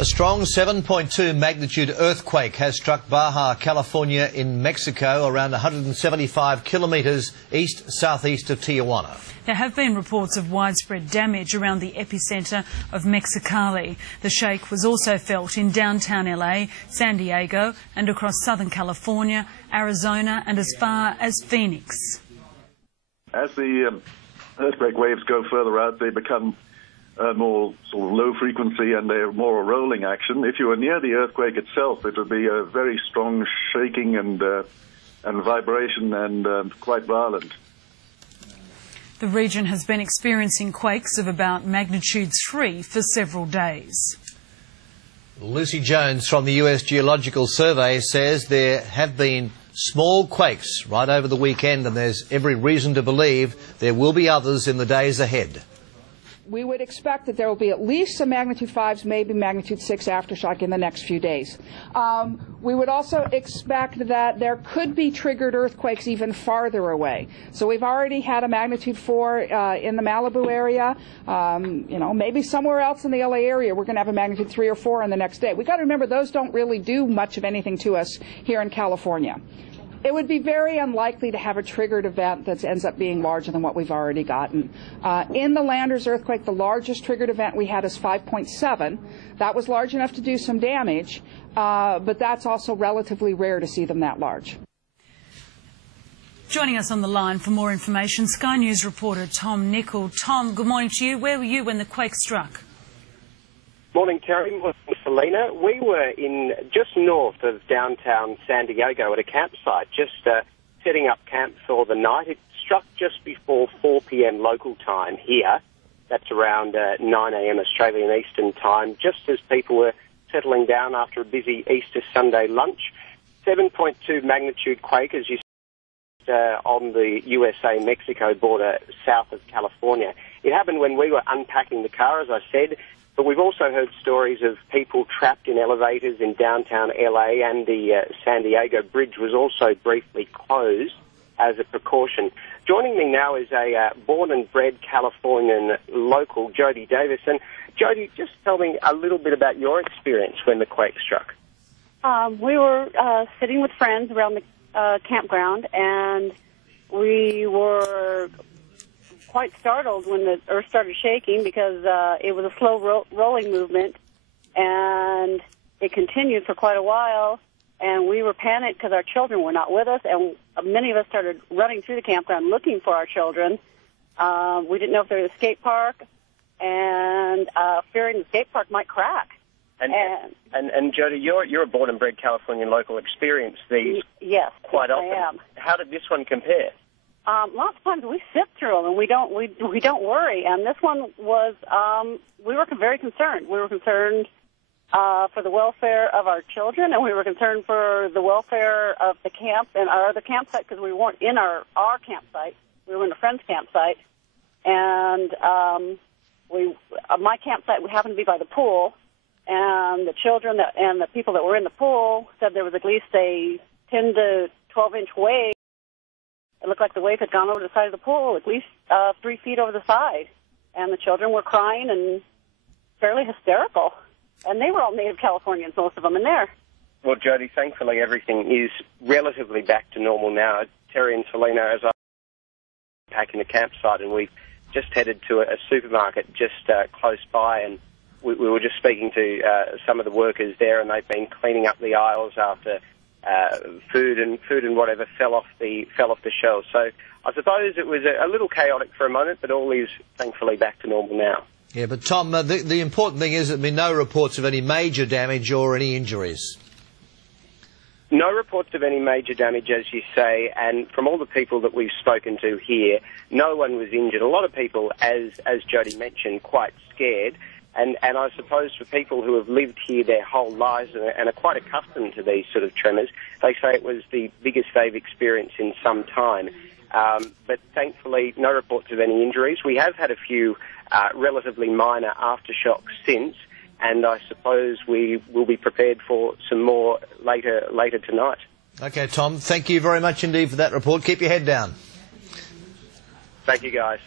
A strong 7.2 magnitude earthquake has struck Baja, California in Mexico, around 175 kilometres east-southeast of Tijuana. There have been reports of widespread damage around the epicentre of Mexicali. The shake was also felt in downtown LA, San Diego and across Southern California, Arizona and as far as Phoenix. As the earthquake waves go further out, they become more sort of low frequency and they're more a rolling action. If you were near the earthquake itself, it would be a very strong shaking and vibration and quite violent. The region has been experiencing quakes of about magnitude 3 for several days. Lucy Jones from the US Geological Survey says there have been small quakes right over the weekend, and there's every reason to believe there will be others in the days ahead. We would expect that there will be at least some magnitude 5s, maybe magnitude 6 aftershock in the next few days. We would also expect that there could be triggered earthquakes even farther away. So we've already had a magnitude 4 in the Malibu area. Maybe somewhere else in the LA area we're going to have a magnitude 3 or 4 in the next day. We've got to remember those don't really do much of anything to us here in California. It would be very unlikely to have a triggered event that ends up being larger than what we've already gotten. In the Landers earthquake, the largest triggered event we had is 5.7. That was large enough to do some damage, but that's also relatively rare to see them that large. Joining us on the line for more information, Sky News reporter Tom Nicol. Tom, good morning to you. Where were you when the quake struck? Morning, Terry. Morning, Selena. We were in just north of downtown San Diego at a campsite, just setting up camp for the night. It struck just before 4 p.m. local time here. That's around 9 a.m. Australian Eastern Time, just as people were settling down after a busy Easter Sunday lunch. 7.2 magnitude quake, as you said, on the USA-Mexico border south of California. It happened when we were unpacking the car, as I said. But we've also heard stories of people trapped in elevators in downtown LA, and the San Diego bridge was also briefly closed as a precaution. Joining me now is a born and bred Californian local, Jody Davis. And Jody, just tell me a little bit about your experience when the quake struck. We were sitting with friends around the campground, and we were quite startled when the earth started shaking because it was a slow rolling movement, and it continued for quite a while, and we were panicked because our children were not with us, and many of us started running through the campground looking for our children. We didn't know if there was a skate park, and fearing the skate park might crack. And Jody, you're a born and bred Californian local, experienced these quite often. I am. How did this one compare? Lots of times we sit through them and we don't worry. And this one was, we were very concerned. We were concerned for the welfare of our children, and we were concerned for the welfare of the camp and our other campsite, because we weren't in our campsite. We were in a friend's campsite, and my campsite would happen to be by the pool, and the children and the people that were in the pool said there was at least a 10 to 12-inch wave. It looked like the wave had gone over the side of the pool, at least 3 feet over the side. And the children were crying and fairly hysterical. And they were all native Californians, most of them, in there. Well, Jody, thankfully everything is relatively back to normal now. Terry and Selena, as I packing the campsite, and we've just headed to a supermarket just close by, and we were just speaking to some of the workers there, and they've been cleaning up the aisles after food and whatever fell off the shelves. So I suppose it was a little chaotic for a moment, but all is thankfully back to normal now. Yeah, but Tom, the important thing is that there have been no reports of any major damage or any injuries. No reports of any major damage, as you say, and from all the people that we've spoken to here, no one was injured. A lot of people, as Jody mentioned, quite scared. And I suppose for people who have lived here their whole lives and are quite accustomed to these sort of tremors, they say it was the biggest they've experienced in some time. But thankfully, no reports of any injuries. We have had a few relatively minor aftershocks since, and I suppose we will be prepared for some more later tonight. Okay, Tom, thank you very much indeed for that report. Keep your head down. Thank you, guys.